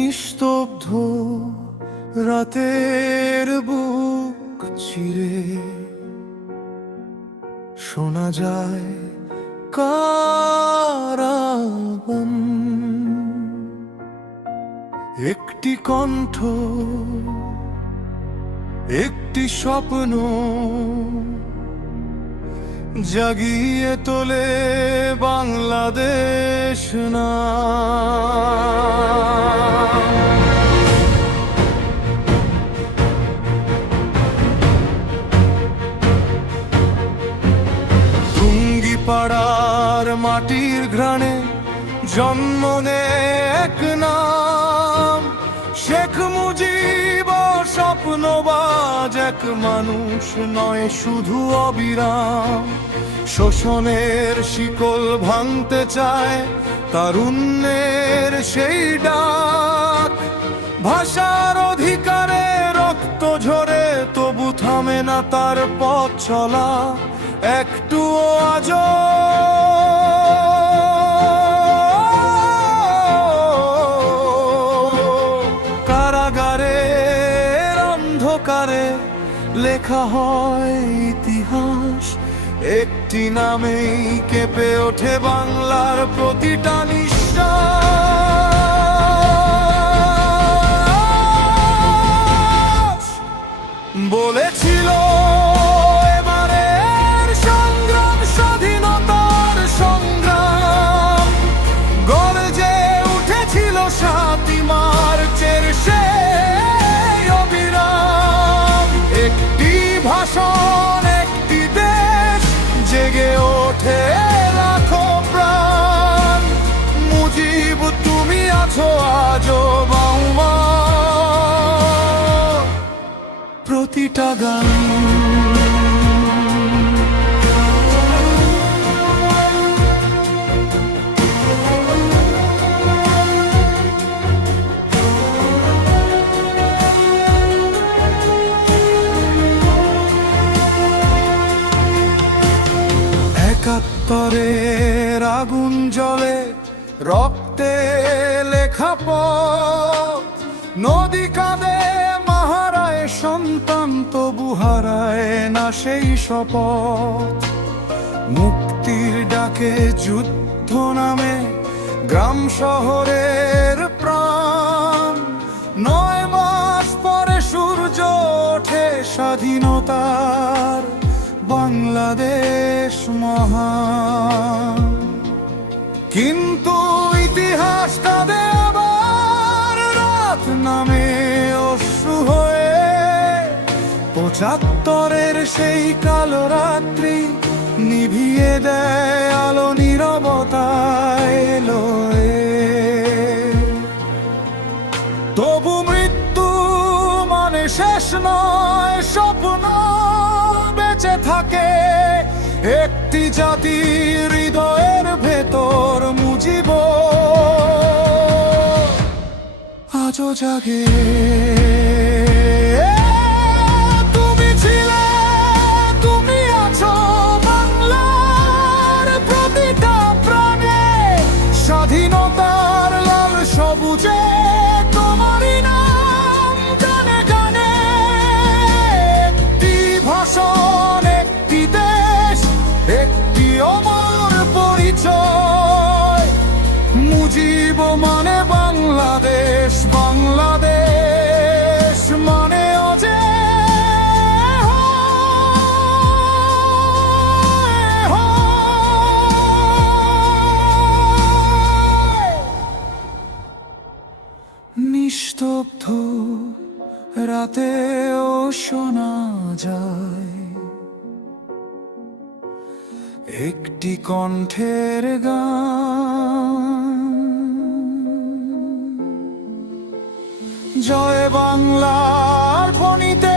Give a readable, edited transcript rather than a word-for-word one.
নিস্তব্ধ রাতের বুক চিরে শোনা যায় কারাবন, একটি কণ্ঠ, একটি স্বপ্ন জাগিয়ে তোলে বাংলাদেশ না। টুঙ্গিপাড়ার মাটির ঘ্রাণে জন্ম নেয় এক নাম, শেখ মুজিব স্বপ্নবাজ এক মানুষ নয় শুধু অবিরাম। শোষণের শিকল ভাঙতে চায় তারুণ্যের সেই ডাক, ভাষার অধিকারে রক্ত ঝরে তবু থামে না তার পথ চলা একটুও আজও। কারাগারের অন্ধকারে লেখা হয় ইতিহাস, একটি নামেই কেঁপে ওঠে বাংলার প্রতিটা নিঃশ্বাস। বলেছিল এবারের সংগ্রাম স্বাধীনতার সংগ্রাম, গর্জে উঠেছিল ৭ই মার্চের সেই অবিরাম। একটি ভাষণ, একটি দেশ, জেগে ওঠে লাখো প্রাণ। মুজিব তুমি আছো আজও বাউমা প্রতিটা গান। একাত্তরের আগুন জ্বলে রক্তে লেখা পথ, নদী কাঁদে মাহারায় সন্তান তবু হারায় না সেই শপথ। মুক্তির ডাকে যুদ্ধ নামে গ্রাম শহরের প্রাণ, ৯ মাস পরে সূর্য ওঠে স্বাধীনতার, বাংলাদেশ মহান। কিন্তু ইতিহাস কাঁদে আবার রাত নামে অশ্রু হয়ে, ৭৫-এর সেই কালো রাত্রি নিভিয়ে দেয় আলো নীরবতায় এলো। তবু মৃত্যু মানে শেষ নয়, স্বপ্ন বেঁচে থাকে একটি জাতির হৃদয়ের ভেতর। মুজিব আজও জাগে। তুমি ছিলে, তুমি আছো বাংলার প্রতিটা প্রাণে, স্বাধীনতার লাল সবুজে তোমারই নাম গানে গানে। একটি ভাষণ, একটি দেশ, একটি অমর পরিচয়। মুজিব মানে বাংলাদেশ, বাংলাদেশ মানে নিস্তব্ধ রাতেও শোনা যায় একটি কণ্ঠের গান। জয় বাংলার ফণিতে